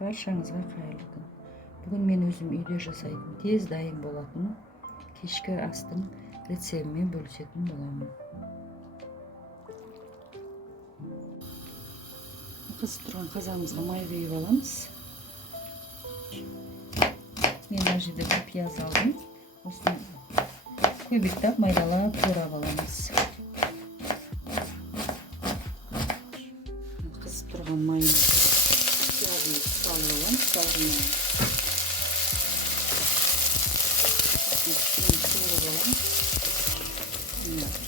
Баршаңызға қайырлы күн. Бүгін мен өзім үйде жасайтын тез дайын болатын кешкі астың рецебімен бөлісетін боламын. Қызып тұрған қазанымызға май құйып аламыз. Мен мына жерде бір пияз алдым. Осыны көбіктеп майдалап турап аламыз. Қызып тұрған майын салып аламыз.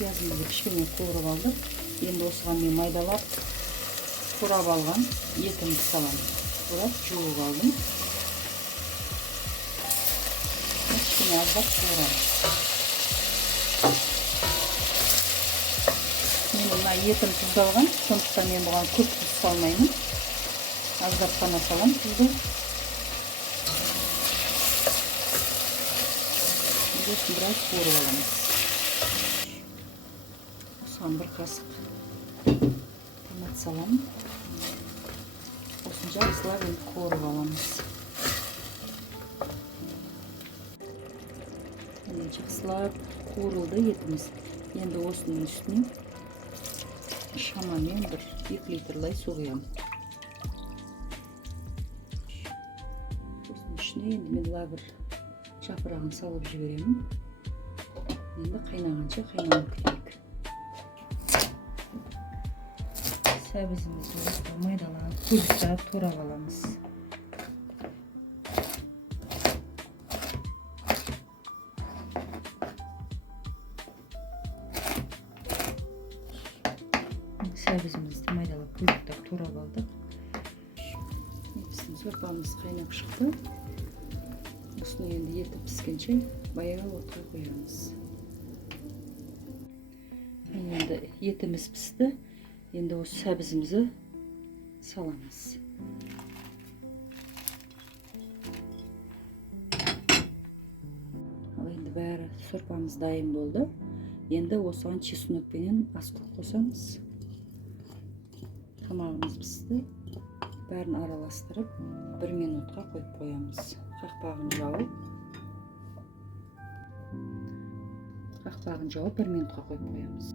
Пиязымызды кішкене қуырып алдық. Енді осыған мен майдалап турап алған етімді саламын. Турап жуып алдым. Кішкене аздап қуырамыз. Менің мына етім тұздалған, сондықтан мен бұған көп тұз салмаймын. Аздап қана салам тұзды. Осыны біраз қуырып аламыз. Осыған бір қасық томат салам. Осыны жақсылап қуырып аламыз. Жақсылап қуырылды етіміз. Енді осының үстіне шамамен бір 2 литрдай су құямын. Осының ішіне енді мен лавр жапырағын салып жіберемін. Енді қайнағанша қайнауын күтейік. Сәбізімізді майдалап, көбіктеп турап аламыз. Сәбізімізді майдалап, көбіктеп турап алдық. Біздің сорпамыз қайнап шықты. Осыны енді еті піскенше баяу отқа қоямыз. Енді етіміз пісті. Енді осы сәбізімізді саламыз. Ал енді бәрі сорпамыз дайын болды. Енді осыған чеснокпенен аскөк қосамыз. Тамағымыз пісті. Бәрін араластырып 1 минутқа қойып қоямыз. Қақпағын жауып 1 минутқа қойып қоямыз.